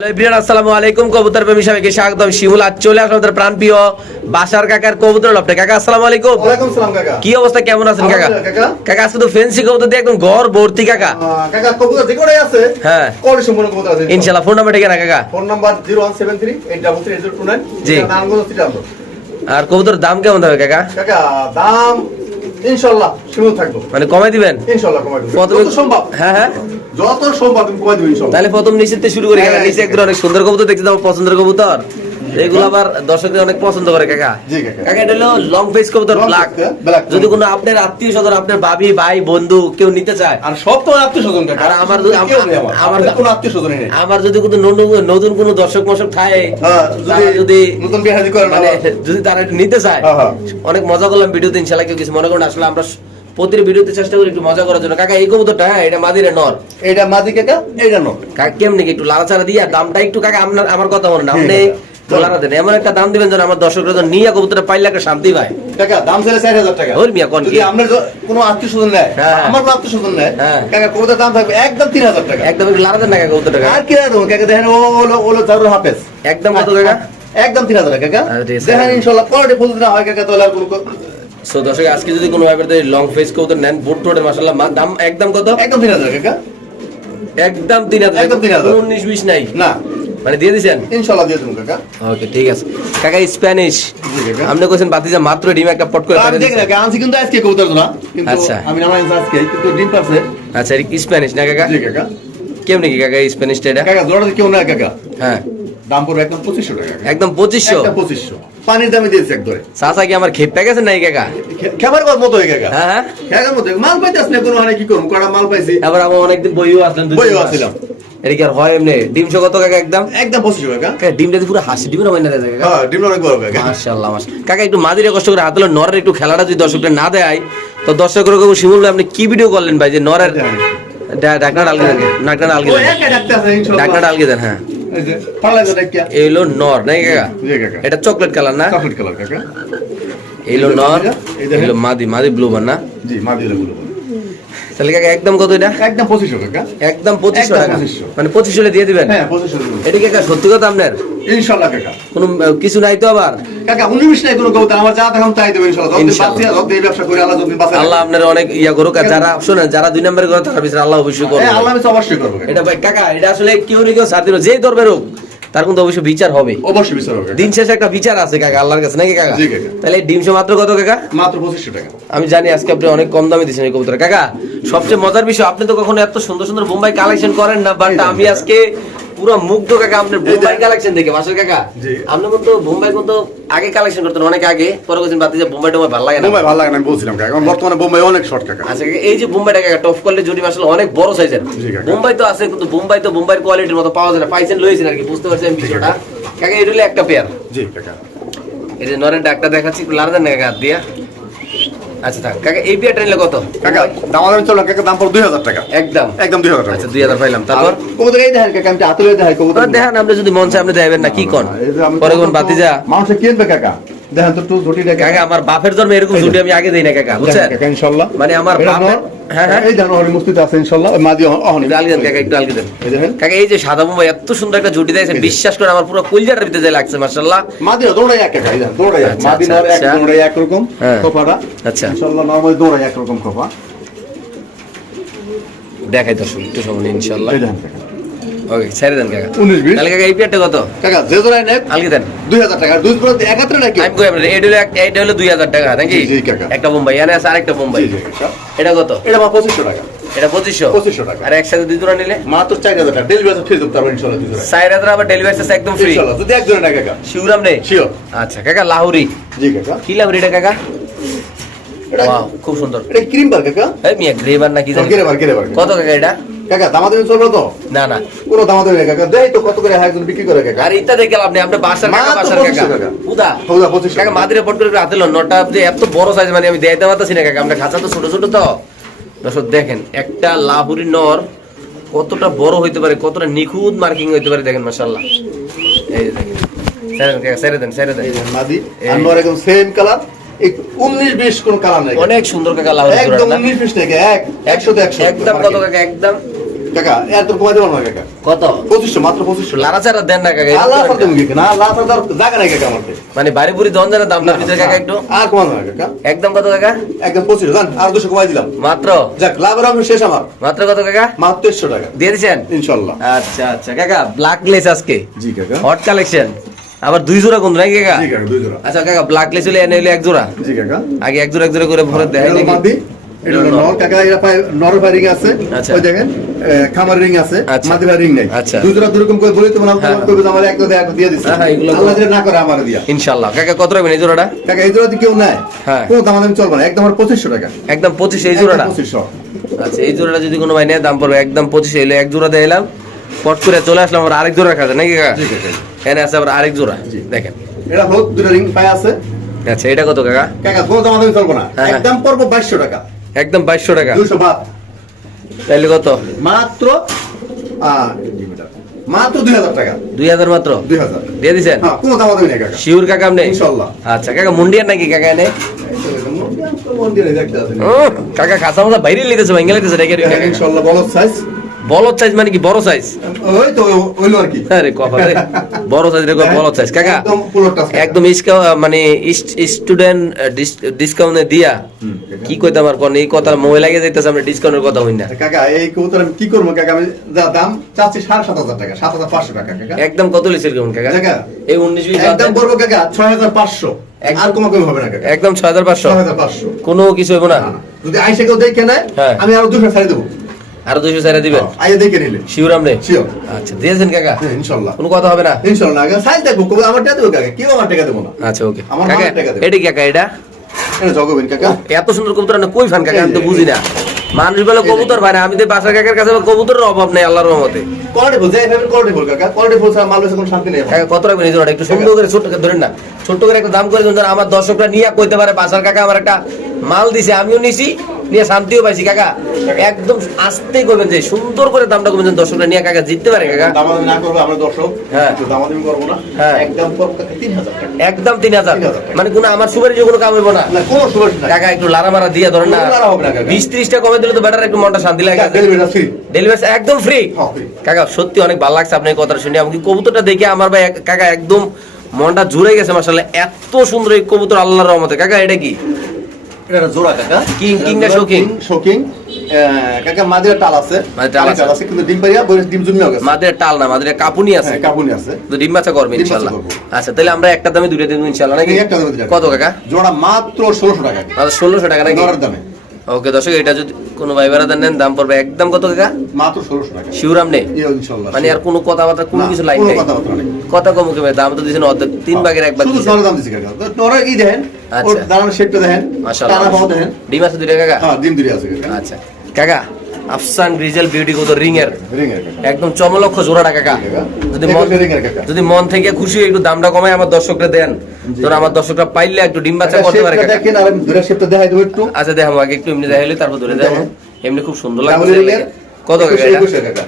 Everyone আসসালামু আলাইকুম। কবুতর প্রেমী সবাইকে স্বাগতম। শিমুল আজ চলে আসলাম আমাদের প্রাণপ্রিয় বাসার কাকার কবুতর লপটে কাকা আসসালামু আলাইকুম। ওয়ালাইকুম সালাম কাকা। কি অবস্থা? কেমন আছেন কাকা? কাকা। কাকা আজকে তো ফেন্সি কবুতর দিয়ে একদম ঘর ভর্তি কাকা। কাকা কবুতর যে কটাই আছে হ্যাঁ। সম্পূর্ণ কবুতর আছে। ফোন নাম্বার ঠিকানা কাকা? ফোন নাম্বার জি। নারায়ণগঞ্জ আর কবুতর দাম কেমন হবে কাকা? কাকা দাম ইনশাল্লাহ সীমিত থাকব। মানে কমাই দিবেন? ইনশাআল্লাহ কমাই দেবো। যত সম্ভব। হ্যাঁ হ্যাঁ। যত সম্ভব কমাই দেবো ইনশাআল্লাহ তাহলে প্রথম নিশ্চিত শুরু করি নিচে একদম অনেক সুন্দর কবুতর দেখতে দাও পছন্দের কবুতর। এগুলো আবার দর্শকরা অনেক পছন্দ করে কাকা। কাকা। এটা হলো লং ফেস কবুতর ব্ল্যাক হ্যাঁ। যদি কোনো আপনার আত্মীয় স্বজন আপনার ভাবি ভাই বন্ধু কেউ নিতে চায় আর সব তো আত্মীয় স্বজন আর আমার আমার। কোনো আত্মীয় স্বজনই নেই। আমার যদি কোনো নতুন কোনো দর্শক মশক থাকে হ্যাঁ, যদি যদি নতুন বিয়ে করেন মানে যদি তারা নিতে চায় হ্যাঁ, হ্যাঁ। অনেক মজা করলাম ভিডিওতে ইনশাল্লাহ কেউ কিছু মনে করেন আসলে আমরা প্রতিটি ভিডিওতে চেষ্টা করি একটু মজা করার জন্য। কাকা এই কবুতরটা হ্যাঁ এটা মাদিরে নর। এইটা মাদি কাকা এইটা নো কাকা কেমনি একটু লাড়াচাড়া দিয়ে দামটা একটু কাকা আপনার আমার কথা মনে না। আপনি ঠিক দেন। এমন একটা দাম দিবেন যেন আমার দর্শকরা যেন নিয়ে কবুতরটা পাইলে একটা শান্তি পায়। কাকা দাম ছেলে চার হাজার টাকা। ওর মিয়া, কোন কি? আপনার কোনো আত্মীয় স্বজন নেয়। আমার কোনো আত্মীয় স্বজন নেয়। কাকা কবুতর দাম থাকবে একদম তিন হাজার টাকা। একদম লাড়া দেন না কাকা কবুতরটা কাকা। আর কি রাখব কাকা দেখেন ও হলো ওলো জারুল হাফেজ। একদম কত কাকা একদম তিন হাজার টাকা কাকা। ঠিক আছে। দেখেন ইনশাল্লাহ কোয়ালিটি ফুল না হয় কাকা তাহলে আর কোনো সো দর্শক আজকে যদি কোনো লং ফেস কবুতর নেন বুট রোডের মাসাল্লাহ দাম একদম কত? একদম তিন হাজার কাকা। একদম তিন হাজার একদম 3000 কোনো উনিশ বিশ নাই? না। মানে দিয়ে দিছেন? ইনশাল্লাহ দিয়ে দেবো কাকা। ওকে ঠিক আছে। কাকা স্প্যানিশ আপনি কইছেন বাতিজা মাত্র ডিম একটা পট করে আনছি কিন্তু আজকে কবুতর না কিন্তু আচ্ছা। আমি নামাই আজকে কিন্তু ডিম পারছে। আচ্ছা স্প্যানিশ না কাকা? জি কাকা। কেমনি কি কাকা স্প্যানিশটা এটা? কাকা জোড়াতে কেউ না কাকা? হ্যাঁ। দাম পড়বে একদম পঁচিশশো টাকা একদম পঁচিশশো? পানির দামে দিয়েছে একদরে চাচা কি আমার খেপে গেছে নাই কাকা? খাবার মতো হয়ে কাকা। হ্যাঁ হ্যাঁ। মতো মাল পাইতে আসলে কোনো মানে কি করব? কটা মাল পাইছি? আবার আমার অনেকদিন বইও আসলেন দুই বইও। আসছিলাম। এটা কি আর হয় এমনি? ডিমশো কত কাকা একদম? একদম পঁচিশশো কাকা। কাকা ডিমটা দিয়ে পুরো হাসি ডিমের হয় না রে কাকা। হ্যাঁ ডিম অনেক বড় কাকা। মাশাআল্লাহ মাশ কাকা একটু মাদিরে কষ্ট করে হাতলে নরের একটু খেলাটা যদি দর্শকদের না দেয় তো দর্শকরা কেউ শিমুল আপনি কি ভিডিও করলেন ভাই? যে নরের ডাকনা ডালকে দেন ডাকনা ডালকে দেন ডাকনা ডালকে দেন হ্যাঁ। হলো নর নাই কাকা? এটা চকলেট কালার না? চকলেট কালার কাকা। এই নর। হলো মাদি মাদি ব্লু বান না? জি মা দিলে বলব তাহলে কাকা একদম কত এটা? একদম পঁচিশশো একদম পঁচিশশো টাকা। মানে পঁচিশশো দিয়ে দিবেন? হ্যাঁ পঁচিশশো এটা কাকা সত্যি কথা আপনার? ইনশাল্লাহ কাকা। কোনো কিছু নাই তো আবার? কাকা উনিশ নাই কোনো আমার যা দেখাম তাই দেবো ইনশাল্লাহ আল্লাহ আপনার অনেক ইয়া করুক যারা শোনেন যারা দুই নম্বরে করে তার পিছনে আল্লাহ অবশ্যই করবে হ্যাঁ আল্লাহ অবশ্যই করব। এটা ভাই কাকা এটা আসলে কেউ কেউ সাথ যেই ধর্মের হোক তার কিন্তু অবশ্যই বিচার হবে। অবশ্যই বিচার হবে দিন শেষে একটা বিচার আছে কাকা আল্লাহর কাছে নাকি কাকা? তাহলে ডিম ডিমশো মাত্র কত কাকা? মাত্র পঁচিশশো টাকা। আমি জানি আজকে আপনি অনেক কম দামে দিচ্ছেন এই কবুতর কাকা সবচেয়ে মজার বিষয় আপনি তো কখনো এত সুন্দর সুন্দর মুম্বাই কালেকশন করেন না বাট আমি আজকে পুরো মুগ্ধ কাকা আপনার বোম্বাই কালেকশন দেখে বাসের কাকা। আপনি কিন্তু বোম্বাই কিন্তু আগে কালেকশন করতেন অনেক আগে। পরে বলছেন বাতি যে বোম্বাই টোম্বাই ভালো লাগে না। বোম্বাই ভালো লাগে না আমি বলছিলাম কাকা। বর্তমানে বোম্বাই অনেক শর্ট কাকা। আচ্ছা এই যে বোম্বাইটা কাকা টপ কোয়ালিটি জুটি আসলে অনেক বড় সাইজের বোম্বাই তো আছে কিন্তু বোম্বাই তো বোম্বাইয়ের কোয়ালিটির মতো পাওয়া যায় না। পাইছেন লইছেন আর কি বুঝতে পারছেন বিষয়টা। কাকা। এটা একটা পেয়ার জি কাকা। এই যে নরের ডাকটা দেখাচ্ছি একটু লাড়া দেন না কাকা দিয়া। আচ্ছা থাক। কাকা এই পেয়ারটা নিলে কত? কাকা দামাদামি চলো কাকা দাম পড়ো দুই হাজার টাকা। একদম। একদম দুই হাজার টাকা। আচ্ছা দুই হাজার পাইলাম। তারপর? কবুতর এই দেখেন কাকা আমি আতলে দেখাই কবুতর। দেখেন আপনি যদি মন চায় আপনি দেবেন না কি কোন? আমি পরে কোন বাতি যা মানুষে কিনবে কাকা। দেখেন তো ঝুটি কাকা আমার বাপের জন্মে এরকম। জুটি আমি আগে দেই না কাকা বুঝছেন? কাকা ইনশাআল্লাহ মানে আমার বাপের- হ্যাঁ, হ্যাঁ। এই দেখেন হরি মুস্তিতে আছে ইনশাআল্লাহ মাদি অহনি। আলগে দেন কাকা একটু আলগে দেন। এই দেখেন। কাকা এই যে সাদা বোম্বাই এত সুন্দর একটা জুটি দিয়েছেন বিশ্বাস করে আমার পুরো কলজাটার ভিতরে যায় লাগছে মাশাআল্লাহ মাদি দৌড়াই এক কাকা এই দেখেন দৌড়াই এক। আচ্ছা, মাদি আচ্ছা, নর এক আচ্ছা। দৌড়াই এক রকম হ্যাঁ। আচ্ছা। ইনশাআল্লাহ নরমাল দৌড়াই এক রকম খোপা। দেখাই দর্শক একটু সময় ইনশাআল্লাহ এই দেখেন কাকা। ওকে ছেড়ে দেন কাকা। 19 20 তাহলে কাকা এই পেয়ারটা কত? কাকা যে দৌড়াই নেক আলগে দেন। দুই হাজার টাকা। দুই পুরো একাত্তর নাকি? আমি কই আপনার এটা হলো এক- এটা হলো দুই হাজার টাকা নাকি? জি, জি, কাকা। একটা বোম্বাই এনে আছে আরেকটা বোম্বাই। এটা কত? এটা মা পঁচিশশো টাকা। এটা পঁচিশশো? 2500 টাকা। আর একসাথে দুই জোড়া নিলে? মাত্র চার হাজার টাকা। ডেলিভারি ফ্রি দিতে পারবেন ইনশাআল্লাহ দুই চার হাজার আবার ডেলিভারি চার্জ একদম ফ্রি যদি একজনের না কাকা। শিউরাম নেই শিওর আচ্ছা কাকা লাহুরি। জি কাকা। কি লাহুরি এটা কাকা? খুব সুন্দর। এটা ক্রিম বার কাকা? এই মিয়া গ্রেভার নাকি জানি? গেরে বার গেরে বার কত কাকা এটা? কাকা চলবে তো? না না। নেই কাকা। দেই তো কত করে একজন বিক্রি করে কাকা? আর গেল আপনি বাসার কাকা বাসার কাকা। উদা। 2500 কাকা মাদিরে পট করে হাতে লন নটা এত বড় সাইজ মানে আমি না কাকা। আমরা খাঁচা তো ছোট ছোট তো। দর্শক দেখেন একটা লাহুরি নর কতটা বড় হইতে পারে কতটা নিখুঁত মার্কিং হইতে পারে দেখেন মাশাআল্লাহ। এই দেখেন। ছেড়ে দেন ছেড়ে দেন ছেড়ে দেন। মাদি নর একদম সেম কালার 19 20 কোন কালার নাই। অনেক সুন্দর একদম 19 20 থেকে এক 100 তে 100 একদম কত কাকা একদম? কাকা এত কমাই দেবো না কাকা। কত? পঁচিশশো মাত্র পঁচিশশো। লারা দেন না কাকা আল্লাহ তুমি না আল্লাহ আর জায়গা নাই কাকা আমার মানে বাড়ি বুড়ি দন জানা দামটার ভিতরে কাকা একটু? আর কমানো না কাকা। একদম কত কাকা? একদম জান আর দুশো কমাই দিলাম। মাত্র? যাক লাভের শেষ আমার। মাত্র কত কাকা? মাত্র দেড়শো টাকা। দিয়ে দিছেন? ইনশাল্লাহ। আচ্ছা আচ্ছা কাকা ব্ল্যাক লেস আজকে। জি কাকা। হট কালেকশন আবার দুই জোড়া কোন নাকি কাকা? জি কাকা দুই জোড়া। আচ্ছা কাকা ব্ল্যাক লেস হলে এনে হলে এক জোড়া? জি কাকা। আগে এক জোড়া এক জোড়া করে ভরে দেয় এটা মাদি, এটা নর। কাকা এটা পায় নর রিং আছে আচ্ছা। ওই দেখেন খামার রিং আছে আচ্ছা। মাদি ভাই রিং নাই। আচ্ছা। দুই জোড়া দুরকম করে বলি তোমার হ্যাঁ। কইবে যে আমার একটা দেয়া দিয়ে দিছে। হ্যাঁ, হ্যাঁ, এগুলো আল্লাহ যেটা না করে আমার দিয়া। ইনশাল্লাহ কাকা কত রাখবেন এই জোড়াটা? কাকা এই জোড়া কেউ নাই হ্যাঁ। কোনো দাম আমি চলবে না। একদম আমার পঁচিশশো টাকা। একদম পঁচিশ এই জোড়াটা? পঁচিশশো। আচ্ছা এই জোড়াটা যদি কোনো ভাই নেয় দাম পড়বে একদম পঁচিশ এলে এক জোড়া দিয়ে এলাম। পট করে চলে আসলাম আবার আরেক জোড়া খাতে নাকি কাকা? জি কাকা। এখানে আছে আবার আরেক জোড়া। দেখেন। এটা হলো দুটো রিং পায় আছে। আচ্ছা এটা কত কাকা? কাকা কোনো দাম আমি চলবো না। হ্যাঁ, হ্যাঁ। একদম পড়ব বাইশশো টাকা। একদম বাইশশো টাকা। দুশো বাদ। তাইলে কত? মাত্র মাত্র দুই হাজার টাকা। দুই হাজার মাত্র? দুই হাজার। দিয়ে দিছেন? হ্যাঁ কোনো দাম আমি নেই কাকা। শিউর কাকা আপনি ইনশাল্লাহ। আচ্ছা কাকা মুন্ডিয়ার নাকি কাকা এনে? মন্দিরে দেখতে আছে। কাকা কাঁচা মাথা বাইরে লিখেছে ভাঙ্গে লিখেছে। ইনশাল্লাহ বলো সাইজ বলদ সাইজ মানে কি বড় সাইজ ওই তো ওইলো আর কি। আরে কপাল রে। বড় সাইজ রে বলদ সাইজ কাকা একদম মানে স্টুডেন্ট ডিসকাউন্টে দিয়া কি কইতাম আর কোন এই কথা মোবাইল লাগে যাইতেছে আমরা ডিসকাউন্টের কথা হই না। কাকা এই কবুতর আমি কি করব কাকা? আমি যা দাম চাচ্ছি সাড়ে সাত হাজার টাকা সাত হাজার পাঁচশো টাকা কাকা। একদম কত লিছিল কেমন কাকা? কাকা, এই উনিশ বিশ একদম করব কাকা ছয় হাজার পাঁচশো। একদম- আর কোনো কম হবে না কাকা। একদম ছয় হাজার পাঁচশো। ছয় হাজার পাঁচশো। কোনো কিছু হইব না। না, না। যদি আইসে কেউ দেখে নেয় হ্যাঁ। আমি আরও দুশো ছাড়ি দেবো। আরও দুইশো চাইরা দিবেন? আইয়ে দেখে নিলে। Sure। আচ্ছা দিয়েছেন কাকা? হ্যাঁ, ইনশাল্লাহ। কোনো কথা হবে না? ইনশাল্লাহ আগে সাইজ দেখব কবে আমার টাকা দেবো কাকা কেউ আমার টাকা দেবো না। আচ্ছা ওকে। আমার টাকা দেবে। এটা কাকা এটা? এটা জগবেন কাকা। এত সুন্দর কবুতর না কই ফান কাকা? আমি তো বুঝি না। মানুষ বলে কবুতর ভাই না আমি তো বাসার কাকার কাছে কবুতরের অভাব নেই আল্লাহর রহমতে। কোয়ালিটি ফুল যাই কোয়ালিটি ফুল কাকা কোয়ালিটি ফুল ছাড়া মাল কোনো শান্তি নেই কাকা কত রাখবেন এই জোড়াটা? একটু সুন্দর করে ছোট্ট করে ধরেন না। ছোট্ট করে একটা দাম করে দেন আমার দর্শকরা নিয়ে কইতে পারে বাসার কাকা আমার একটা মাল দিছে আমিও নিছি নিয়ে শান্তিও পাইছি কাকা। একদম আস্তে করবেন যে সুন্দর করে দামটা করবেন দর্শকরা নিয়ে কাকা জিততে পারে কাকা। দামাদামি না করব আমরা দর্শক হ্যাঁ। দামাদামি করব না। হ্যাঁ। একদম তিন হাজার একদম তিন হাজার। মানে কোনো আমার সুপারিশ কোনো কাম হইব না। না কোনো সুবিধা নাই। কাকা একটু লারা মারা দিয়ে ধরেন না। না। বিশ ত্রিশটা কমে দিলে তো বেটার একটু মনটা শান্তি লাগে ডেলিভারি একদম ফ্রি হ্যাঁ, কাকা সত্যি অনেক ভালো লাগছে আপনার কথাটা শুনে। আমাকে কবুতরটা দেখে আমার ভাই কাকা একদম মনটা জুড়ে গেছে মাসাল্লাহ এত সুন্দর এই কবুতর আল্লাহর রহমতে। কাকা এটা কি? এটা জোড়া কাকা। কিং কিং না শোকিং আহ, কাকা মাদের টাল আছে। মাদিরা টাল আছে। আছে কিন্তু ডিম পারিয়া বলে ডিম জন্মেও গেছে। মাদের টাল না মাদের কাপুনি আছে। কাপুনি আছে। তো ডিম বাচ্চা করবে করব। আচ্ছা তাহলে আমরা একটা দামে দুইটা দিন ইনশাআল্লাহ নাকি? একটা দামে কত কাকা? জোড়া মাত্র ষোলোশো টাকা। মাত্র ষোলোশো টাকা নাকি? জোড়ার দামে। ওকে দর্শক এটা যদি কোনো ভাই বেড়াদার নেন দাম পড়বে একদম কত টাকা মাত্র ষোলোশো টাকা। শিউরাম নেই মানে আর কোনো কথাবার্তা কোনো কিছু লাইন নেই। কথা কম ভাই, দাম তো দিয়েছেন অর্ধেক তিন ভাগের এক ভাগ দিয়েছেন। দাম দিয়েছে কাকা। তো নরের কি আচ্ছা। দাঁড়ানোর শেপটা দেখেন মাশাআল্লাহ ডিম আছে দুইটা কাকা? হ্যাঁ ডিম দুরি আছে কাকা। আচ্ছা। কাকা আফসান গ্রিজেল বিউটি কত রিং এর একদম চমলক্ষ জোড়াটা টাকা। যদি মন। যদি মন থেকে খুশি একটু দামটা কমায় আমার দর্শকরা দেন। ধর আমার দর্শকরা পাইলে একটু ডিম বাচ্চা করতে পারে আচ্ছা দেখাবো আগে একটু এমনি দেখাইলে তারপর ধরে দেখাবো। এমনি খুব সুন্দর লাগছে কত কাকা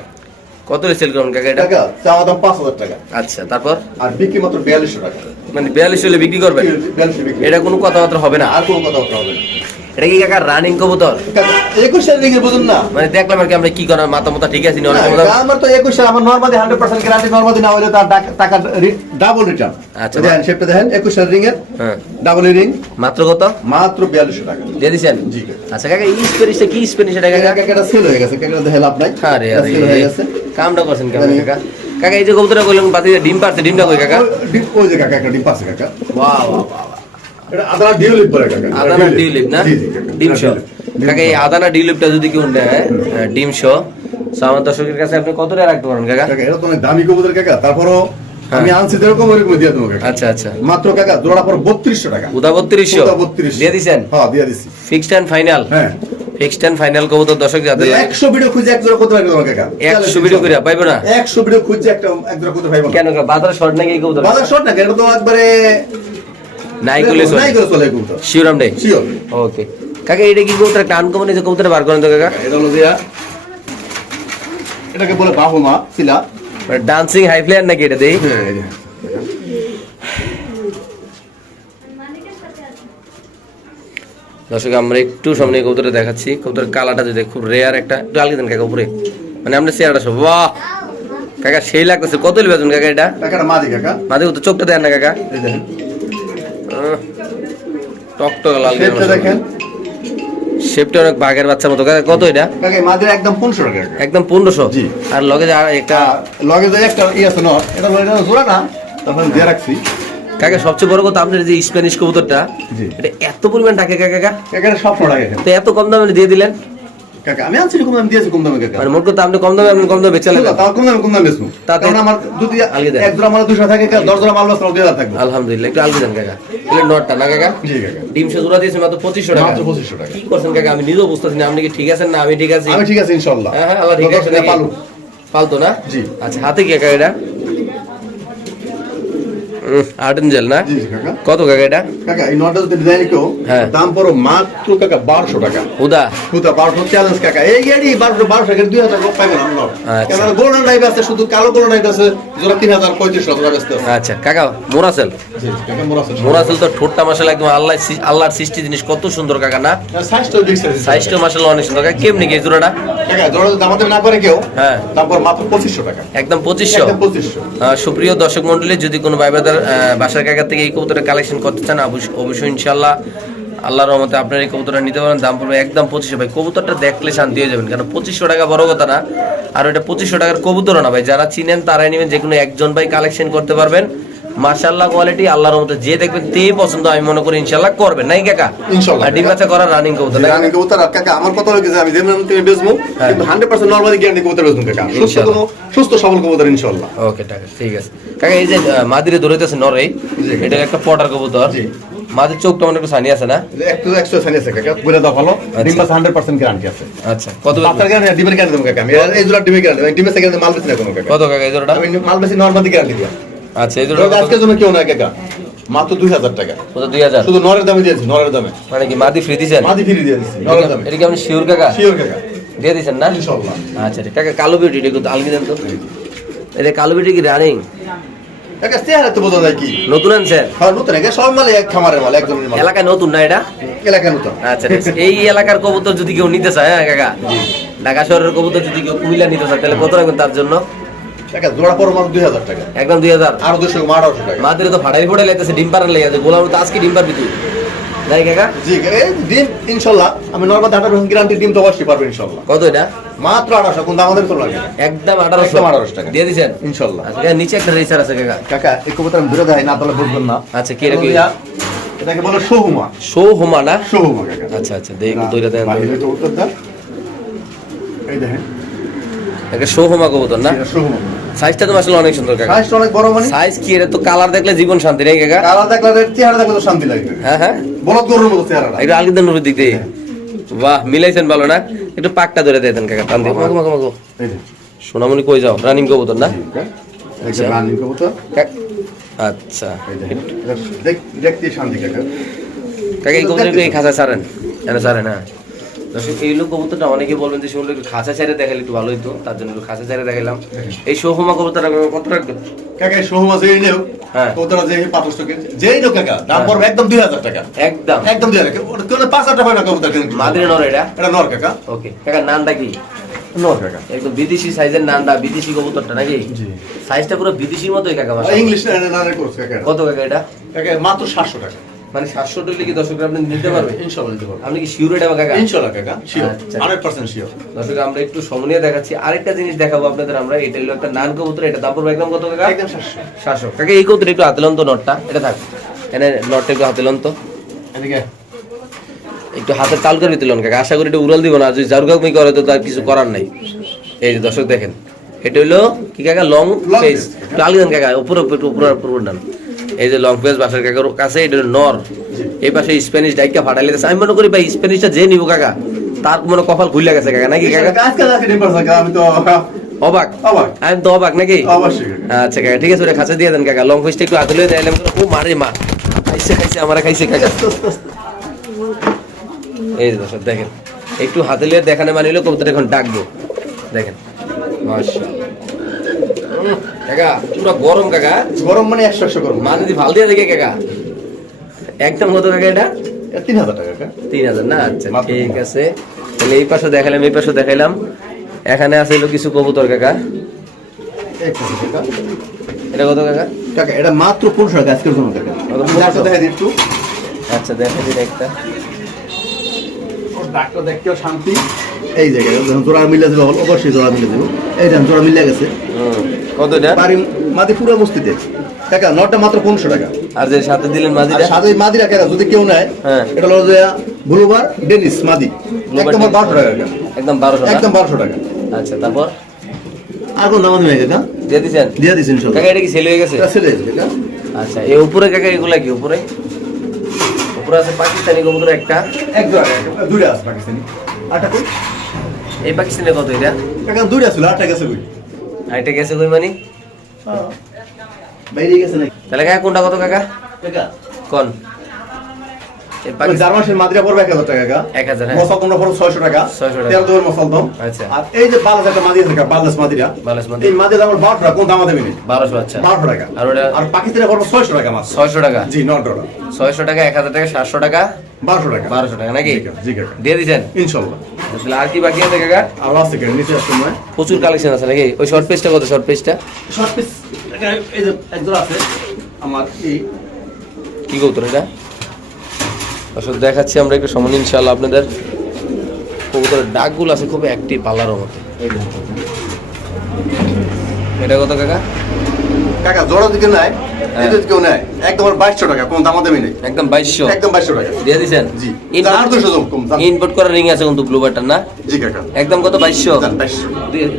কত সেল করুন কাকা এটা? টাকা চাওয়া দাম পাঁচ হাজার টাকা। আচ্ছা তারপর? আর বিক্রি মাত্র বিয়াল্লিশশো টাকা। মানে বিয়াল্লিশ হলে বিক্রি করবেন? এটা কোনো কথাবার্তা হবে না। আর কোনো কথাবার্তা হবে না। এটা কি কাকা রানিং কবুতর? একুশে ring এর বুঝুন না। মানে দেখলাম আর কি আমরা কি করার মাথা মাথা ঠিক আছে আমার তো একুশে আমার normally hundred percent guarantee normally না হলে তার টাকা- ডাবল রিটার্ন আচ্ছা। দেখেন শেপটা দেখেন একুশে রিং এর ডাবল রিং মাত্র কত? মাত্র বিয়াল্লিশশো টাকা। দিয়ে দিছেন? জি। আচ্ছা কাকা এই স্পেনিশটা কি স্পেনিশ এটা কাকা? কাকাটা সেল হয়ে গেছে কাকাটা দেখে লাভ নাই। আরে আরে হয়ে গেছে। কামটা করছেন কেমন কাকা? কাকা এই যে কবুতরটা কইলেন বাতি ডিম পারছে ডিমটা কই কাকা? ডিম- ওই যে কাকা একটা ডিম পাচ্ছে কাকা। বাহ বাহ বাহ এটা আদানা ডিউলিপ বলে কাকা। আদানা ডিউলিপ না? জি জি কাকা। ডিম শো। কাকা এই আদানা ডিউলিপটা যদি কেউ নেয় ডিম শো। আমার দর্শকের কাছে আপনি কত টাকা রাখতে পারেন কাকা? কাকা এটা তো অনেক দামি কবুতর কাকা। তারপরও হ্যাঁ। আমি আনছি যেরকম ওরকম দিয়ে দেবো কাকা। আচ্ছা আচ্ছা। মাত্র কাকা জোড়া পর বত্রিশশো টাকা। উদা বত্রিশশো? উদা 3200 দিয়ে দিছেন? হ্যাঁ দিয়ে দিছি। ফিক্সড অ্যান্ড ফাইনাল হ্যাঁ। ফিক্সড অ্যান্ড ফাইনাল কবুতর দর্শক লাগে একশো ভিডিও খুঁজে এক জোড়া করতে পারবে তোমার কাকা। একশো ভিডিও করে পাইবো না? একশো ভিডিও খুঁজে একটা এক জোড়া কেন বাজারে শর্ট নাকি কবুতর? বাজার শর্ট না এটা তো একবারে নাই করলে নাই করে চলে কবুতর। শিওরাম নেই শিওর ওকে কাকা এটা কি কবুতর? একটা আনকমন যে কবুতর বার করেন তো কাকা। এটা হলো দিয়া এটাকে বলে বাহুমা শিলা। ডান্সিং হাই প্লেয়ার নাকি এটা দেই? হ্যাঁ। দর্শক আমরা একটু সামনে কবুতরে দেখাচ্ছি। কবুতরের কালাটা যদি খুব রেয়ার একটা একটু আলগে দেন কাকা উপরে। মানে আমরা চেয়ারটা সব বাহ! কাকা সেই লাগতেছে। কত বেতন কাকা এটা? মাদি কাকা। তো চোখটা দেন না কাকা। দেখেন। টক টক লাল দেখেন। শেপটা অনেক বাঘের বাচ্চার মতো। কত এটা? কাকা একদম পনেরোশো টাকা একদম পনেরোশো? আর লগে আর একটা লগে একটা ই আছে ন এটা এটা জোড়া না তখন দিয়ে রাখছি। কাকা সবচেয়ে বড় কথা আপনার যে স্প্যানিশ কবুতরটা এটা এত পরিমাণ কাকা কাকা? কাকাটা সবশো টাকা তো এত কম দামে দিয়ে দিলেন? কাকা আমি আনছি কম দামে দিয়েছি কম দামে কাকা। মানে মোট কথা আপনি কম দামে আপনি কম দামে তাও কম দামে কম দামে বেচবো। তাতে- আমার যদি আলগে দেন। এক জোড়া মাল দুশো থাকে জোড়া মাল থাকবে। আলহামদুলিল্লাহ একটু আলগি দেন কাকা। এগুলো নটটা না কাকা? ডিম সে জোড়া দিয়েছে মাত্র পঁচিশশো টাকা। মাত্র পঁচিশশো টাকা। কি করছেন কাকা? আমি নিজেও বুঝতেছি না আপনি কি ঠিক আছেন না আমি ঠিক আছি? আমি ঠিক আছে ইনশাল্লাহ হ্যাঁ হ্যাঁ আল্লাহ ঠিক আছে পালতো পালু। না? জি। আচ্ছা হাতে কি কাকা এটা? আর্ট না? কত কাকা এটা? কাকা এই নটা যদি ডিজাইন কেউ। দাম পড়ো মাত্র কাকা বারোশো টাকা। হুদা। পুতা বারোশো চ্যালেঞ্জ কাকা। এই গাড়ি বারোশো বারোশো টাকা দুই হাজার পাইবে না আমরা। গোল্ডেন ড্রাইভ আছে শুধু কালো গোল্ডেন ড্রাইভ আছে যেটা তিন হাজার পঁয়ত্রিশশো টাকা আচ্ছা কাকা মোরাসেল। জি কাকা মোর আছে মোরাসেল তো ঠোঁটটা মাসাল একদম আল্লাহ আল্লাহর সৃষ্টি জিনিস কত সুন্দর কাকা না? সাইজটা মাসাল অনেক সুন্দর কাকা। কেমনি কি জোড়াটা? কাকা জোড়া না করে কেউ হ্যাঁ। তারপর মাত্র পঁচিশশো টাকা। একদম পঁচিশশো? সুপ্রিয় দর্শক মন্ডলী যদি কোনো ভাই বাদার বাসার কাকার থেকে এই কবুতরের কালেকশন করতে চান, অবশ্যই ইনশাল্লাহ আল্লাহর রহমতে আপনার এই কবুতরটা নিতে পারেন। দাম পড়বে একদম পঁচিশশো। ভাই, কবুতরটা দেখলে শান্তি হয়ে যাবেন, কেন পঁচিশশো টাকা বড় কথা না। আর ওইটা পঁচিশশো টাকার কবুতরও না, ভাই, যারা চিনেন তারাই নেবেন। যে কোনো একজন, ভাই কালেকশন করতে পারবেন। মার্শাল্লাহ কোয়ালিটি আল্লাহর রহমতে যে দেখবেন তেই পছন্দ আমি মনে করি ইনশাল্লাহ করবেন নাই কাকা? ইনশাল্লাহ। ডিম বাচ্চা করার রানিং কবুতর? রানিং কবুতর আর কাকা আমার কথা হলো যে আমি যেমন তুমি বেচবো হ্যাঁ। কিন্তু হান্ড্রেড পার্সেন্ট নর্মালি গ্যারান্টি কবুতর বেচবো কাকা। সুস্থ সুস্থ সবল কবুতর ইনশাল্লাহ। ওকে টাকা ঠিক আছে। কাকা এই যে মাদিরে ধরেতেছে নরে এটা একটা পটার কবুতর। জি। মাদির চোখটা একটু সানি আছে না? একটু একশো সানি আছে কাকা বলে দাও ভালো। ডিম পাস হান্ড্রেড পার্সেন্ট গ্যারান্টি আছে। আচ্ছা কত বাচ্চার গ্যারান্টি ডিমের গ্যারান্টি দেবো কাকা আমি। এই জোড়া ডিমের গ্যারান্টি ডিমের গ্যারান্টি মাল বেশি না কোনো কাকা। কত কাকা এই জোড়াটা? মাল বেশি নর্মালি গ্যারান্টি দিই আচ্ছা এই জন্য কেউ না কাকা মাত্র দুই হাজার টাকা। দুই হাজার? শুধু নরের দামে দিয়েছি নরের দামে। মানে কি মাদি ফ্রি দিছেন মাদি ফিরি দিয়ে নরের দামে। এটা কি আপনি শিওর কাকা? শিওর কাকা। দিয়ে দিছেন না? আচ্ছা কাকা কালো বিউটি একটু আলগি দেন তো। এটা কালো বিউটি কি রানিং কাকা চেহারা তো বোঝা যায় কি? নতুন আনছেন? হ্যাঁ নতুন একে সব মালে এক খামারের মাল একজনের এলাকায় নতুন না এটা? এলাকা নতুন। আচ্ছা এই এলাকার কবুতর যদি কেউ নিতে চায় হ্যাঁ কাকা? ঢাকা শহরের কবুতর যদি কেউ কুমিল্লা নিতে চায় তাহলে কত রাখবেন তার জন্য? কাকা জোড়া পর মাল দুই হাজার টাকা। একদম দুই হাজার। আরও দুশো আঠারোশো টাকা। মাদের তো ফাটাই ফোটাই লাগতেছে ডিম পাড়ার লেগে আছে। গোলাম তো আজকে ডিম পারবি তুই। নাই কাকা। জি ডিম ইনশাল্লাহ আমি নর্মাল আঠারো গ্যারান্টি ডিম তো অবশ্যই পারব ইনশাল্লাহ। কত এটা? মাত্র আঠারোশো কিন্তু আমাদের তো লাগে একদম আঠারোশো। একদম 1800 টাকা। দিয়ে দিছেন? ইনশাল্লাহ। আচ্ছা নিচে একটা রেসার আছে কাকা। কাকা এই কবুতর আমি ধরে দেয় না তাহলে বুঝবেন না। আচ্ছা কি কি? এটাকে বলে সোহুমা শো না? সোহুমা কাকা। আচ্ছা আচ্ছা দেখ দইটা দেন। এই দেখেন। একটা শো হোমা কবুতর না? সাইজটা তো আসলে অনেক সুন্দর কাকা। সাইজটা অনেক বড় মানে? সাইজ কি এটা তো কালার দেখলে জীবন শান্তি নেই কাকা? কালা দেখলে চেহারা দেখলে তো শান্তি হ্যাঁ হ্যাঁ। বলদ গরুর মতো চেহারাটা। একটু আলগিদার নুরের দিক দিয়ে। বাহ মিলাইছেন ভালো না? একটু পাকটা ধরে দেন কাকা টান দিয়ে। মাগো মাগো মাগো সোনামণি কই যাও? রানিং কবুতর না? একটা রানিং কবুতর। আচ্ছা। এটা দেখ- দেখতে শান্তি কাকা। কাকা এই কবুতর এই খাঁচা ছাড়েন। ছাড়েন হ্যাঁ। দর্শক এই কবুতরটা অনেকে বলবেন যে শুনলে একটু খাঁচা ছেড়ে দেখালে একটু ভালো হইতো তার জন্য একটু খাঁচা ছেড়ে দেখালাম এই সোহমা কবুতর কত রাখবেন কাকা এই সোহুমা নেও হ্যাঁ। যে পাঁচশো যেই নেও কাকা দাম পড়বে একদম দুই হাজার টাকা একদম একদম দুই হাজার কোনো পাঁচ হাজার টাকা হয় না কবুতর কিন্তু মাদিরে নর এটা এটা নর কাকা ওকে কাকা কি নর কাকা একদম বিদেশি সাইজের নানটা বিদেশি কবুতরটা নাকি জি। সাইজটা পুরো বিদেশির মতোই কাকা ইংলিশ না না কাকা কত কাকা এটা কাকা মাত্র সাতশো টাকা মানে সাতশো টাকা কি দর্শকরা আপনি নিতে পারবে ইনশাল্লাহ আপনি কি শিওর এটা কাকা? ইনশাল্লাহ কাকা শিওর আচ্ছা। Hundred percent sure. দর্শক আমরা একটু সমনীয় দেখাচ্ছি। আরেকটা জিনিস দেখাবো আপনাদের আমরা এটা হলো একটা নান কবুতর এটা দাম পড়বে একদম কত কাকা? একদম সাতশো। সাতশো। কাকা এই কবুতর একটু হাতে তো নটটা এটা থাক। এনে নটটা একটু হাতে তো এদিকে। একটু হাতে কাকা আশা করি এটা উড়াল দিব না যদি করে তো তার কিছু করার নাই। এই যে দর্শক দেখেন এটা হলো কি কাকা লং ফেস একটু কাকা উপরে উপরে উপরে উপরে ডান এই যে লং ফেস বাসার কাকার কাছে এটা হলো নর। এই পাশে স্প্যানিশ ডাইকা ফাটাইলে আমি মনে করি ভাই স্প্যানিশটা যে নিব কাকা তার মনে কপাল খুলে গেছে কাকা নাকি কাকা? আমি তো অবাক। আমি তো অবাক নাকি? আচ্ছা কাকা ঠিক আছে ওটা খাঁচা দিয়ে দেন কাকা। লং ফেসটা একটু আদলে দিলাম ও মারে মা। খাইছে খাইছে আমরা খাইছে কাকা। এই দর্শক দেখেন। একটু হাতে লিয়ে দেখানে মানিলে কবুতর এখন ডাকবো। দেখেন। মাশাআল্লাহ। উম, কাকা পুরো গরম কাকা। গরম মানে একশো একশো গরম। মা যদি ভালো দিয়ে দেখে কাকা একদম কত কাকা এটা? তিন হাজার টাকা কাকা। তিন হাজার না? আচ্ছা ঠিক আছে। তাহলে এই পাশে দেখালাম এই পাশে দেখাইলাম। এখানে আছে কিছু কবুতর কাকা। এটা কত কাকা? কাকা এটা মাত্র পনেরোশো টাকা আজকের জন্য কাকা? দেখা দিই একটু। আচ্ছা দেখা দিন একটা। ডাক্তার দেখতেও শান্তি। এই জায়গায় যখন জোড়া মিলে যাবে অবশ্যই জোড়া মিলে যাবে। এই জোড়া মিলে গেছে। কত এটা বাড়ি মাদি পুরো বস্তিতে। কাকা নটা মাত্র পনেরোশো টাকা। আর যে সাথে দিলেন মাদিটা? সাথে মাদিরা কাকা যদি কেউ নেয় হ্যাঁ। এটা হলো যে ব্লুবার ডেনিস মাদি। একদম। বারোশো টাকা একদম বারোশো একদম বারোশো টাকা। আচ্ছা তারপর? আর কোন দাম নেই কাকা দিয়ে দিচ্ছেন দিয়ে দিচ্ছি ইনশাল্লাহ। কাকা এটা কি সেল হয়ে গেছে? ছেড়ে দিয়েছে কাকা আচ্ছা এই উপরে কাকা এগুলা কি উপরে? উপরে আছে পাকিস্তানি কবুতর একটা। এক জোড়া কাকা, দুইটা আছে পাকিস্তানি। আটটা কই? এই পাকিস্তানি কত এটা? কাকা দুইটা ছিল আটটা গেছে কই? আর গেছে কই মানে বাইরে গেছে নাকি? তাহলে কাকা কোনটা কত কাকা? কাকা। কোন? মাদ্রিয়া পড়বে এক হাজার টাকা এক হাজার হ্যাঁ। মশাল তোমরা পড়ো ছয়শো টাকা। 600 টাকা। তেরো দেবের মশাল দাম আচ্ছা। আর এই যে বালাস একটা মাদি আছে বালাস মাদিরা। বালাস মাদি। এই মাদিরা আমার বারোশো টাকা কোন দাম দেবে বারোশো আচ্ছা। বারোশো টাকা। আর ওটা আর পাকিস্তানে পড়বে ছয়শো টাকা মাছ ছয়শো টাকা? জি নট ডলার ছয়শো টাকা এক হাজার টাকা সাতশো টাকা? বারোশো টাকা। বারোশো টাকা নাকি? জি কাকা, দিয়ে দিচ্ছেন ইনশাল্লাহ। তাহলে আর কি বাকি আছে কাকা আর নিচে প্রচুর কালেকশন আছে নাকি? ওই শর্ট পেজটা কত শর্ট পেজটা শর্ট পিস এই যে একজন আছে আমার এই কি কৌতর এটা? আসলে দেখাচ্ছি আমরা একটু সময় ইনশাল্লাহ আপনাদের কবুতরের ডাকগুলো আছে খুব অ্যাক্টিভ পালার মতো এটা কত কাকা? কাকা জোড়া দিকে নেয় এই কেউ নেয় একদম বাইশশো টাকা কোন দাম দেবে নেই। একদম বাইশশো। একদম বাইশশো টাকা। দিয়ে দিচ্ছেন জি। আর দুশো কম দাম ইনপুট করা রিং আছে কিন্তু ব্লু না? জি কাকা। একদম কত? বাইশশো?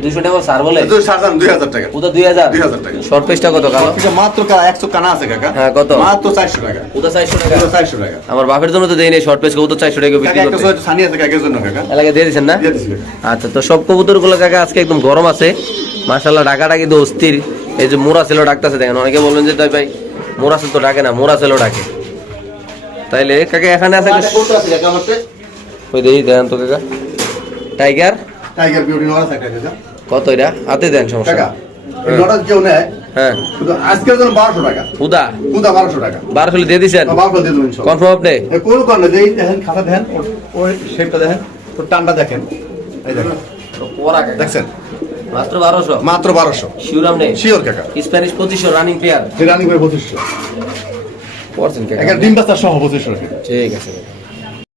দুশো টাকা বলে? দুই দাম দুই হাজার টাকা। ওটা দুই হাজার? 2000 টাকা। শর্ট পেজটা কত কালো মাত্র একশো কানা আছে কাকা। হ্যাঁ, কত? মাত্র চারশো টাকা। ওটা চারশো টাকা। চারশো টাকা। আমার বাপের জন্য তো দেই নাই শর্ট পেজ কবুতর চারশো টাকা বিক্রি করতে। সানি আছে কাকের জন্য কাকা। এলাকায় দিয়ে দিচ্ছেন না। আচ্ছা তো সব কবুতরগুলো কাকা আজকে একদম গরম আছে। মাশাল্লাহ ডাকাটা কিন্তু অস্থির। এই যে মোরা ছিল ডাকতেছে দেখেন অনেকে বলবেন যে তাই ভাই মোরা ছিল তো ডাকে না মোরা ছিল ডাকে। তাইলে কাকা এখানে আছে। ওই দেখি দেন তো কাকা। টাইগার? টাইগার বিউটি নড়া থাকে কাকা। কত এটা? হাতে দেন সমস্যা কাকা। কেউ নেয় হ্যাঁ। শুধু আজকের জন্য বারোশো টাকা। উদা? কুদা বারোশো টাকা। বারোশো দিয়ে দিচ্ছেন বারোশো দিয়ে দেবেন কনফার্ম আপনি? এই কোন কারণে দেখেন খাতা দেখেন শেপটা দেখেন টানটা দেখেন। এই দেখেন। মাত্র বারোশো? মাত্র বারোশো। শিউরাম নেই শিওর কাকা। স্প্যানিশ পঁচিশশো রানিং প্লেয়ার রানিং প্লেয়ার পঁচিশশো। পড়ছেন কাকা। একটা ডিম বাচ্চা সহ পঁচিশশো ঠিক আছে।